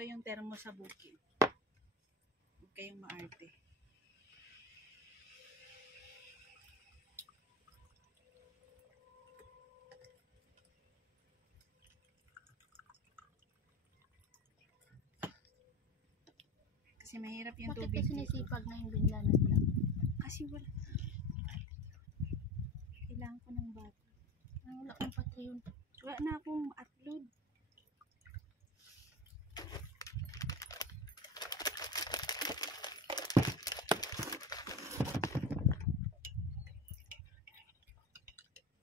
Ito yung termo sa bukid. Huwag kayong maarte. Kasi mahirap yung Bakit tubig kasi dito. sinisipag na yung binla ng vlog? Kasi wala. Kailangan ko ng bago. Wala kang Patreon. Wala na akong upload.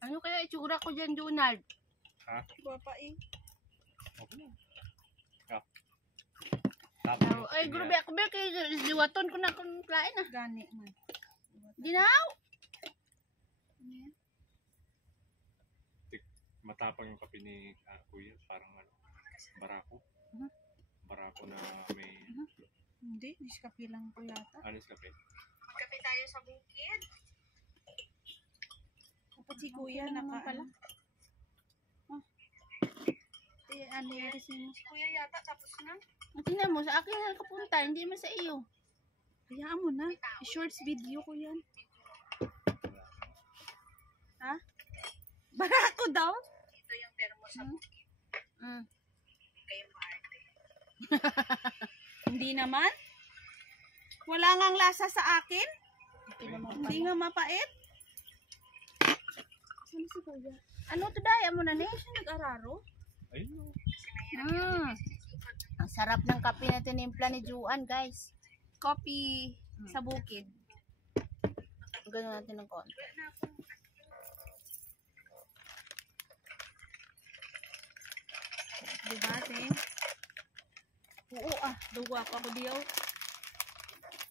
Ano kaya itsura ko dyan, Donald? Ha? Guwapa eh. Okay na. Tapos yung Ay, grabe ako ba? Kaya liwaton ko na kung kain ah. Gani man. Ginaw! matapang yung kape ni Kuya. Parang ano, barako. Barako na may... Hindi, diskapi lang ko yata. Ano yung kape? Kape tayo sa bukid. Dapat si Kuya naka pala. Ano yan? Si Kuya yata tapos na. Tingnan mo, sa akin na nakapunta, hindi man sa iyo. Hayaan mo na. Shorts video ko yan. Ha? Barako daw? Ito yung termo sa bukid. Kayo maarte. Hindi naman? Wala ngang lasa sa akin? Hindi nga mapait? Saan si Kuya? Ano to daya mo na ni? Siya nag-araro? Ayun. Ang sarap ng kape na tinimpla ni Juan, guys. Coffee sa bukid. Gano'n natin ng konti. Diba, te? Oo, duwa pa ko diyo.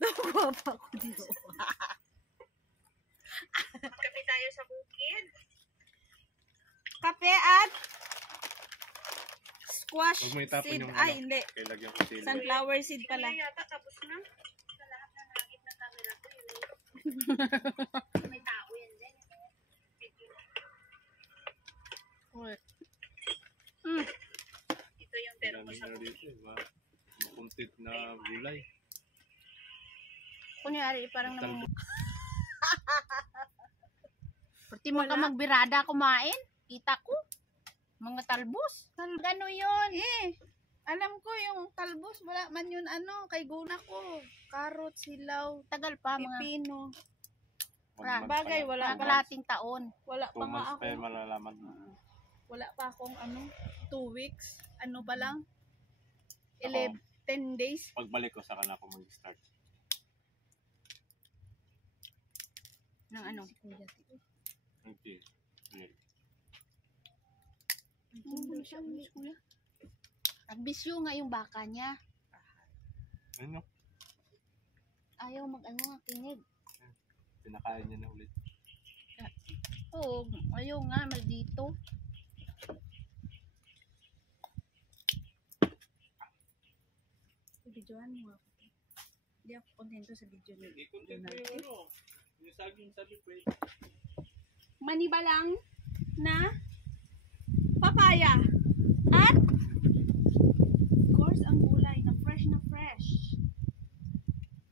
Duwa pa ko diyo. Kape tayo sa bukid. Kape at squash Huwag mo itapon seed. yung Ay, ano. hindi. Kay lagyan ko sila. Sunflower seed pala. Yata tapos na. Sa lahat ng nakit ng camera ko yun. May tao yan din. Ito yung termo Daming sa ano dito, diba? Makuntit na gulay. Kunyari, parang nang... Talbos. Pati mo ka magbirada kumain. Kita ko. Mga talbos. Gano yun? Alam ko yung talbos, wala man yun kay guna ko. Carrot, silaw, Tagal pa, mga pipino. One month Bagay, pa lang. wala pa. kalating taon. Wala 2 pa nga months ako. pa yun malalaman. Wala pa akong 2 weeks. Ano pa lang? Ako. 10 days. Pagbalik ko, saka na ako mag-start. Ng ano? Okay. Yun. Nagbisyo nga yung baka niya. Ano? Ayaw mag-ano, kinig. Pinakain niya na ulit. Oo, ayaw nga, maldito. Videoan mo ako. Hindi ako kontento sa video niyo. I-content mo yung ano. Yung saging sabi pwede. Maniba lang na papaya. At of course, ang gulay na fresh na fresh.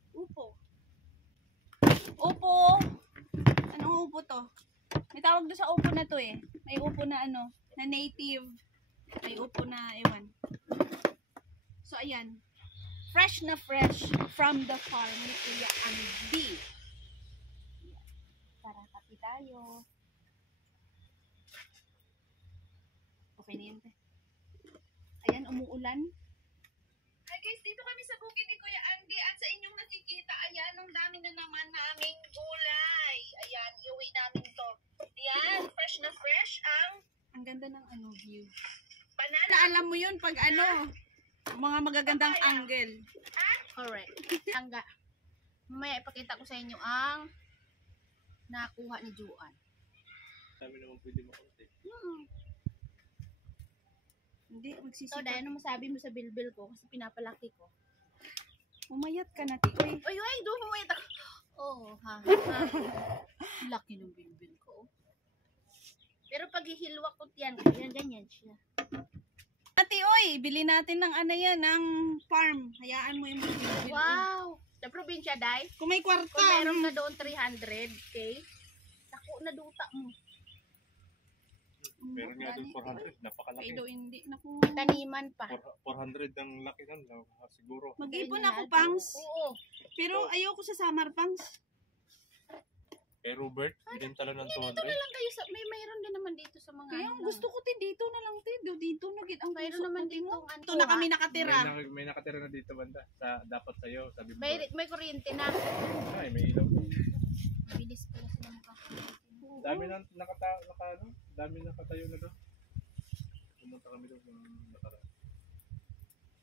Upo. Upo. Anong upo to? May tawag doon sa upo na to eh. May upo na na native. May upo na ewan. So ayan. Fresh na fresh from the farm ni Kuya Andy. Para kape tayo. Okay na yun. Ayan, umuulan. Hi guys, dito kami sa bukid ni Kuya Andy at sa inyong nakikita, ayan, ang dami na naman naming gulay. Ayan, iuwi namin to. Ayan, fresh na fresh ang Ang ganda ng view. banana. Na alam mo yun pag mga magagandang angle. Correct. Tangga. Mamaya ipakita ko sa inyo ang nakuha ni Juan. Sabi naman pwede makunti. Hindi, So, magsisipag. dahil ano masabi mo sa bilbil ko kasi pinapalaki ko. Umayat ka na, Tikoy. Ay, doon mo ito. Oh, ha. Laki ng bilbil ko. Pero pag ihilwak ko yan, ganyan siya. Ate, oy, bili natin ng ano yan, ng farm. Hayaan mo yung bili. Wow! Sa probinsya, day. Kung may kwarta. Kung meron na doon 300, okay? Naku, naduta mo. Meron nga doon 400, napakalaki. Pero hindi. Naku. Taniman pa. 400 ang laki nun, siguro. Mag-ipon Ganyan ako, na. Pangs. Oo. Pero ayoko sa summer, Pangs. Kay Robert, binenta lang ng 200. Lang kayo sa, mayroon din naman dito sa mga Kaya ano. gusto ko dito na lang, dito na gid ang Mayroon puso naman ko, dito mo. ang Ito na kami nakatira. May nakatira na dito banda. Dapat sa'yo, sabi mo. May kuryente na. Ay, may ilaw. Bilis pala sila makakalimutan. Dami na dami nakatayo na doon. Pumunta kami doon ng nakaraan.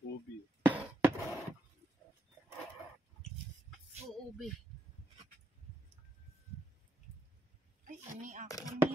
Ubi. Uubi. Ay, ani ako.